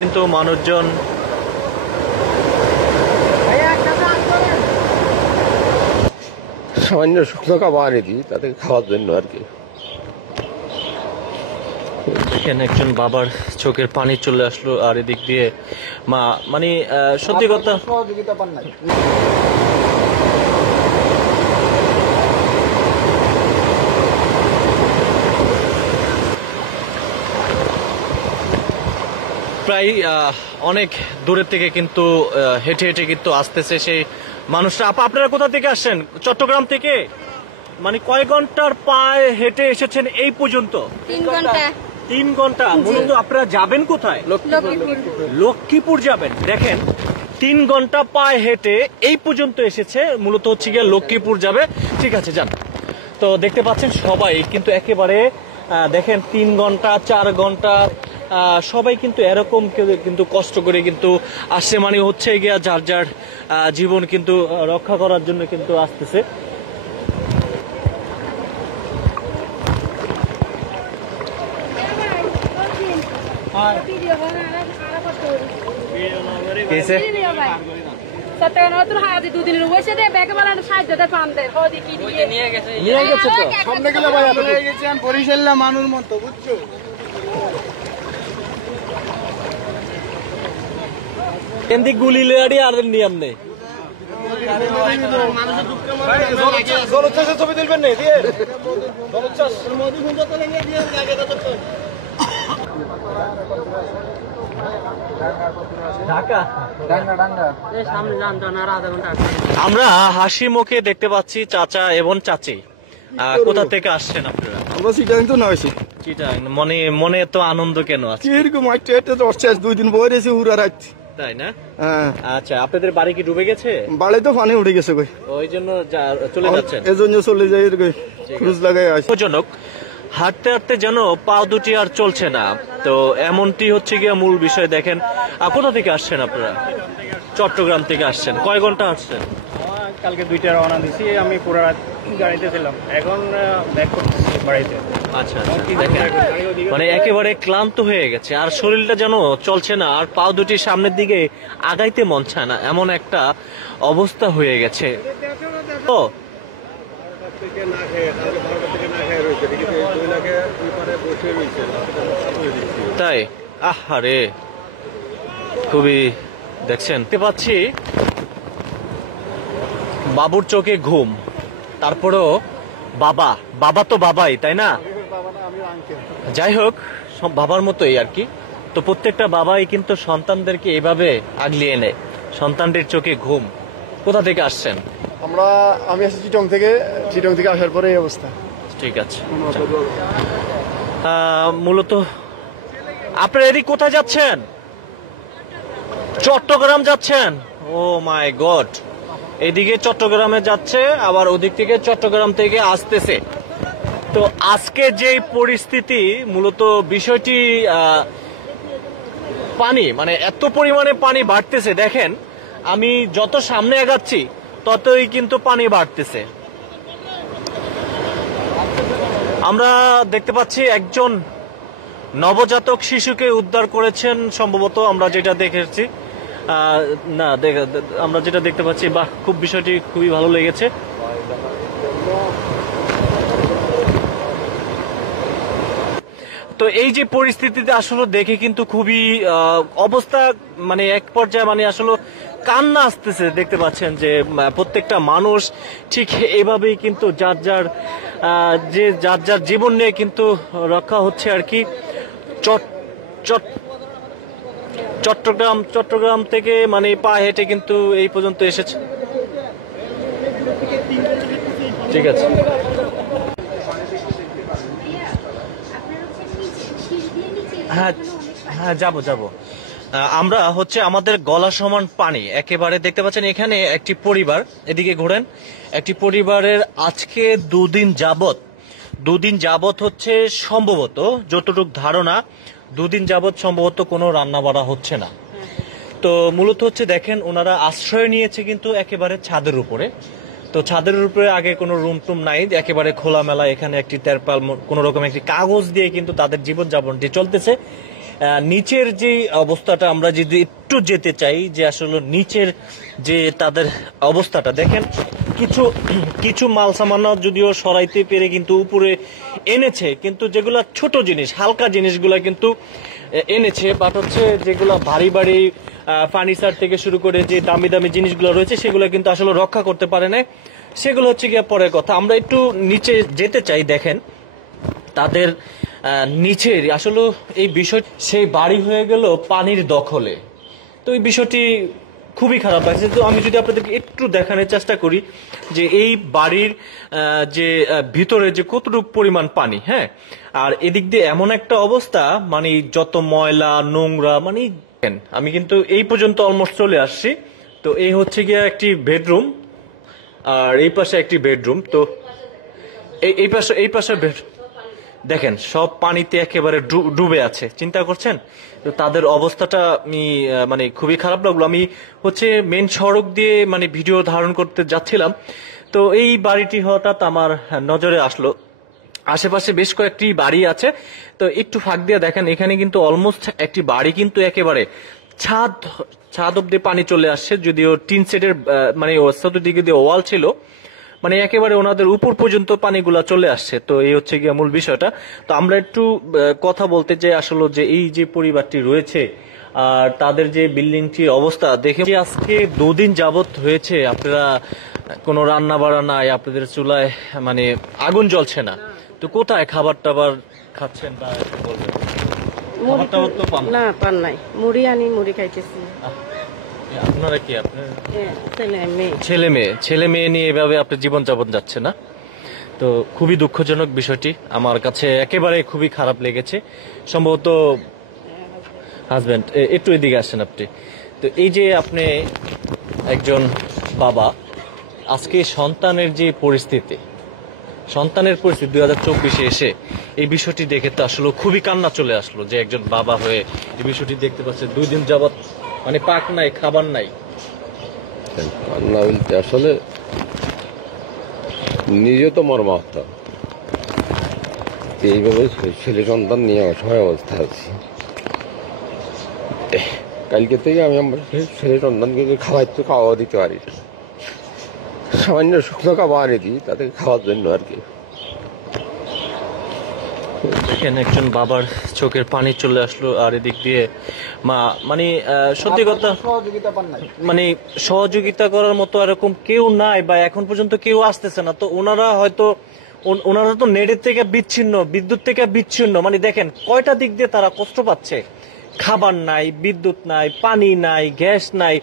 কিন্তু মানুষজন সামান্য শুকনো খাবার এনে দিই তাদের খাওয়ার জন্য আর কি। দেখেন একজন বাবার চোখের পানি চলে আসলো, আর এদিক দিয়ে মা মানে সত্যি কথা সহযোগিতা পান নাই। প্রায় অনেক দূরের থেকে কিন্তু হেঁটে হেঁটে কিন্তু আসতেছে সেই মানুষরা। আপনারা কোথা থেকে আসছেন? চট্টগ্রাম থেকে? মানে কয় ঘন্টার পায়ে হেঁটে এসেছেন এই পর্যন্ত? 3 ঘন্টা। 3 ঘন্টা। মূলত আপনারা যাবেন কোথায়? লক্ষ্মীপুর যাবেন। দেখেন 3 ঘন্টা পায়ে হেঁটে এই পর্যন্ত এসেছে, মূলত হচ্ছে গিয়ে লক্ষ্মীপুর যাবে। ঠিক আছে, যান। তো দেখতে পাচ্ছেন সবাই কিন্তু একেবারে দেখেন 3 ঘন্টা 4 ঘন্টা সবাই কিন্তু এরকম কিন্তু কষ্ট করে কিন্তু আসছে, মানে হচ্ছে গিয়া যার যার জীবন কিন্তু রক্ষা করার জন্য কিন্তু আসতেছে। মানুষ মতো বুঝছো এমনি গুলি লেয়ারি আর নিয়ম নেই। ছবি তুলবেন না দিয়ে আমরা হাসি মুখে দেখতে পাচ্ছি চাচা এবং চাচি। কোথা থেকে আসছেন আপনারা? আমরা সিটাং তো নয়ছি চিটাং। মনে মনে তো আনন্দ কেন আছে? কিরকম আইতে দশটা 2 দিন বই রেছি হুরা রাত। তাই না? হ্যাঁ, আচ্ছা, আপনাদের বাড়ি কি ডুবে গেছে? বাড়ি তো পানি উঠে গেছে কই, ওই জন্য চলে যাচ্ছেন? এজন্য চলে যাই কই, ক্রুজ লাগাই আসি। দুঃখজনক, হাঁটতে হাঁটতে যেন পা দুটি আর চলছে না। তো এমনটি হচ্ছে গিয়ে মূল বিষয়। দেখেন কোথা থেকে আসছেন আপনারা? চট্টগ্রাম থেকে আসছেন। কয় ঘন্টা আসছেন? কালকে 2টা রওনা দিছি, আমি পুরো রাত গাড়িতে ছিলাম, এখন ব্যাক করতেছি বাড়িতে। আচ্ছা আচ্ছা, দেখেন মানে একেবারে ক্লান্ত হয়ে গেছে, আর শরীরটা যেন চলছে না, আর পা দুটি সামনের দিকে আগাইতে মন চায় না, এমন একটা অবস্থা হয়ে গেছে। তো তাই আহারে, খুবই দেখছেন দেখতে পাচ্ছি বাবুর চোখে ঘুম, তারপরেও বাবা বাবা তো বাবাই, তাই না? যাই হোক, সব বাবার মতোই আর কি। তো প্রত্যেকটা বাবাই কিন্তু সন্তানদেরকে এভাবে আগলিয়ে নেয়। সন্তানটির চোখে ঘুম। কোথা থেকে আসছেন? আমি আসছি চিটং থেকে আসার পরে এই অবস্থা। ঠিক আছে, মূলত আপনারা এদিক কোথায় যাচ্ছেন? চট্টগ্রাম যাচ্ছেন? ও মাই গড, এদিকে চট্টগ্রামে যাচ্ছে, আবার ওদিক থেকে চট্টগ্রাম থেকে আসতেছে। তো আজকে যে পরিস্থিতি, মূলত বিষয়টি পানি, মানে এত পরিমাণে পানি বাড়তেছে। দেখেন আমি যত সামনে এগাচ্ছি ততই কিন্তু পানি বাড়তেছে। আমরা দেখতে পাচ্ছি একজন নবজাতক শিশুকে উদ্ধার করেছেন সম্ভবত, আমরা যেটা দেখেছি। না, আমরা যেটা দেখতে পাচ্ছি, বাহ, খুব বিষয়টি খুবই ভালো লেগেছে। তো এই যে পরিস্থিতিতে আসলে দেখে কিন্তু খুবই অবস্থা, মানে এক পর্যায়ে মানে আসলে কান্না আসতেছে। দেখতে পাচ্ছেন যে প্রত্যেকটা মানুষ ঠিক এভাবেই কিন্তু যার যার জীবন নিয়ে কিন্তু রক্ষা হচ্ছে আর কি। চট্টগ্রাম থেকে মানে পা হেঁটে কিন্তু এই পর্যন্ত এসেছে। ঠিক আছে, হ্যাঁ হ্যাঁ, যাবো। আমরা হচ্ছে আমাদের গলা সমান পানি একেবারে দেখতে পাচ্ছেন। এখানে একটি পরিবার, এদিকে ঘোরেন, একটি পরিবারের আজকে 2 দিন যাবত হচ্ছে সম্ভবত, যতটুকু ধারণা, 2 দিন যাবত সম্ভবত কোনো রান্না বাড়া হচ্ছে না। তো মূলত হচ্ছে দেখেন ওনারা আশ্রয় নিয়েছে কিন্তু একেবারে ছাদের উপরে। তো ছাদের উপরে আগে কোনো রুম টুম নাই, একেবারে খোলামেলা। এখানে একটি তেরপাল, কোন রকম একটি কাগজ দিয়ে কিন্তু তাদের জীবনযাপনটি চলতেছে। নিচের যে অবস্থাটা আমরা যদি একটু যেতে চাই, যে আসলে নিচের যে তাদের অবস্থাটা দেখেন, কিছু কিছু মাল সামান্য যদিও সরাইতে পেরে কিন্তু উপরে এনেছে, কিন্তু যেগুলা ছোট জিনিস হালকা জিনিসগুলা কিন্তু এনেছে, বাট হচ্ছে যেগুলা ভারী ভারী ফার্নিচার থেকে শুরু করে যে দামি দামি জিনিসগুলো রয়েছে সেগুলো কিন্তু আসলে রক্ষা করতে পারে না। সেগুলো হচ্ছে গিয়ে পরের কথা। আমরা একটু নিচে যেতে চাই, দেখেন তাদের নিচের আসলে এই বিষয়, সেই বাড়ি হয়ে গেল পানির দখলে। তো এই বিষয়টি খুবই খারাপ লাগছে। তো আমি যদি আপনাদেরকে একটু দেখানোর চেষ্টা করি যে এই বাড়ির যে ভিতরে যে কতটুকু পরিমাণ পানি, হ্যাঁ, আর এদিক দিয়ে এমন একটা অবস্থা, মানে যত ময়লা নোংরা, মানে আমি কিন্তু এই পর্যন্ত অলমোস্ট চলে আসছি। তো এই হচ্ছে গিয়ে একটি বেডরুম, আর এই পাশে একটি বেডরুম। তো এই পাশে বেডরুম দেখেন সব পানিতে একেবারে ডুবে আছে, চিন্তা করছেন। তো তাদের অবস্থাটা আমি মানে খুবই খারাপ লাগলো। আমি হচ্ছে মেন সড়ক দিয়ে মানে ভিডিও ধারণ করতে যাচ্ছিলাম, তো এই বাড়িটি হঠাৎ আমার নজরে আসলো। আশেপাশে বেশ কয়েকটি বাড়ি আছে, তো একটু ফাঁক দিয়ে দেখেন এখানে কিন্তু অলমোস্ট একটি বাড়ি কিন্তু একেবারে ছাদ অব্দি পানি চলে আসছে, যদিও টিন সেটের মানে চতুর্দিকে দিয়ে ওয়াল ছিল, মানে একেবারে ওনাদের উপর পর্যন্ত পানিগুলা চলে আসছে। তো এই হচ্ছে গিয়ে মূল বিষয়টা। তো আমরা একটু কথা বলতে চাই আসলে যে এই যে পরিবারটি রয়েছে আর তাদের যে বিল্ডিংটির অবস্থা দেখে, আজকে 2 দিন যাবত হয়েছে আপনারা কোনো রান্না বাড়া নাই, আপনাদের চুলায় মানে আগুন জ্বলছে না। তো কোথায় খাবার টাবার খাচ্ছেন বা একটু বলবেন? খাবার টাবার তো পান না, পান নাই। মুড়ি আনি, মুড়ি খাইতেছি। আপনারা কি আপনার ছেলে মেয়ে নিয়ে এভাবে আপনার জীবনযাপন যাচ্ছে না? তো খুবই দুঃখজনক বিষয়টি আমার কাছে, একেবারে খুবই খারাপ লেগেছে। সম্ভবত হাজবেন্ড একটু এদিকে আসছেন আপনি। তো এই যে আপনি একজন বাবা, আজকে সন্তানের যে পরিস্থিতি 2024-এ এসে এই বিষয়টি দেখে তো আসলে খুবই কান্না চলে আসলো, যে একজন বাবা হয়ে এই বিষয়টি দেখতে পাচ্ছে 2 দিন যাবত মানে পাক নাই, খাবার নাই। কান্না বলতে আসলে নিজে তো মর্মাহত, এইভাবে ছেলে সন্তান নিয়ে অসহায় অবস্থায় আছি। কালকে থেকে আমি আমার ছেলে সন্তানকে খাওয়া দিতে পারি না, সামান্য শুকনো খাবার আনি দিই তাদেরকে খাওয়ার জন্য আর কি। দেখেন একজন বাবার চোখের পানি চলে আসলো, আর এদিক দিয়ে মা মানে সত্যি কথা মানে সহযোগিতা করার মতো এরকম কেউ নাই, বা এখন পর্যন্ত কেউ আসতেছে না। তো ওনারা তো নেটের থেকে বিচ্ছিন্ন, বিদ্যুৎ থেকে বিচ্ছিন্ন, মানে দেখেন কয়টা দিক দিয়ে তারা কষ্ট পাচ্ছে। খাবার নাই, বিদ্যুৎ নাই, পানি নাই, গ্যাস নাই,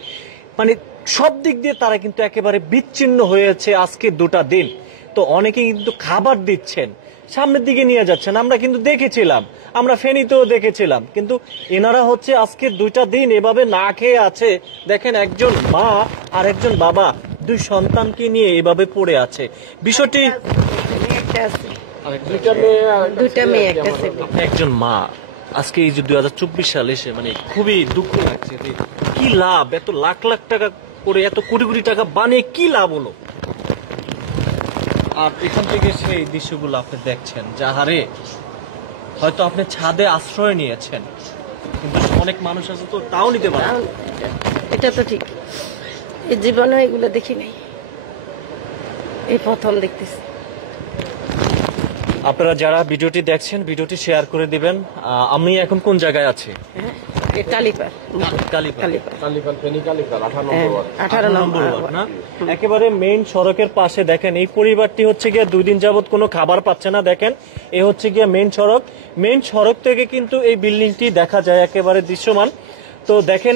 মানে সব দিক দিয়ে তারা কিন্তু একেবারে বিচ্ছিন্ন হয়েছে আজকে 2টা দিন। তো অনেকে কিন্তু খাবার দিচ্ছেন, সামনের দিকে নিয়ে যাচ্ছেন, আমরা কিন্তু দেখেছিলাম, আমরা ফেনীতেও দেখেছিলাম। কিন্তু এনারা হচ্ছে আজকে 2টা দিন এভাবে না খেয়ে আছে। দেখেন একজন মা আর একজন বাবা 2 সন্তানকে নিয়ে এভাবে পড়ে আছে। বিষয়টি দুইটা মেয়ে একটা ছেলে। একজন মা আজকে এই যে 2024 সালে এসে মানে খুবই দুঃখ লাগছে যে কি লাভ, এত লাখ লাখ টাকা করে এত কোটি কোটি টাকা বানিয়ে কি লাভ হলো। আর এখান থেকে সেই দৃশ্যগুলো আপনি দেখছেন, যাহারে হয়তো আপনি ছাদে আশ্রয় নিয়েছেন, কিন্তু অনেক মানুষ আছে তো তাও নিতে পারে। এটা তো ঠিক, এই জীবনে এগুলো দেখি নাই, এই প্রথম দেখতেছি। আপনারা যারা ভিডিওটি দেখছেন ভিডিওটি শেয়ার করে দিবেন। আমি এখন কোন জায়গায় আছি? একেবারে মেইন সড়কের পাশে। দেখেন এই পরিবারটি হচ্ছে গিয়ে 2 দিন যাবত কোনো খাবার পাচ্ছে না। দেখেন এ হচ্ছে গিয়ে মেইন সড়ক থেকে কিন্তু এই বিল্ডিংটি দেখা যায় একেবারে দৃশ্যমান। তো দেখেন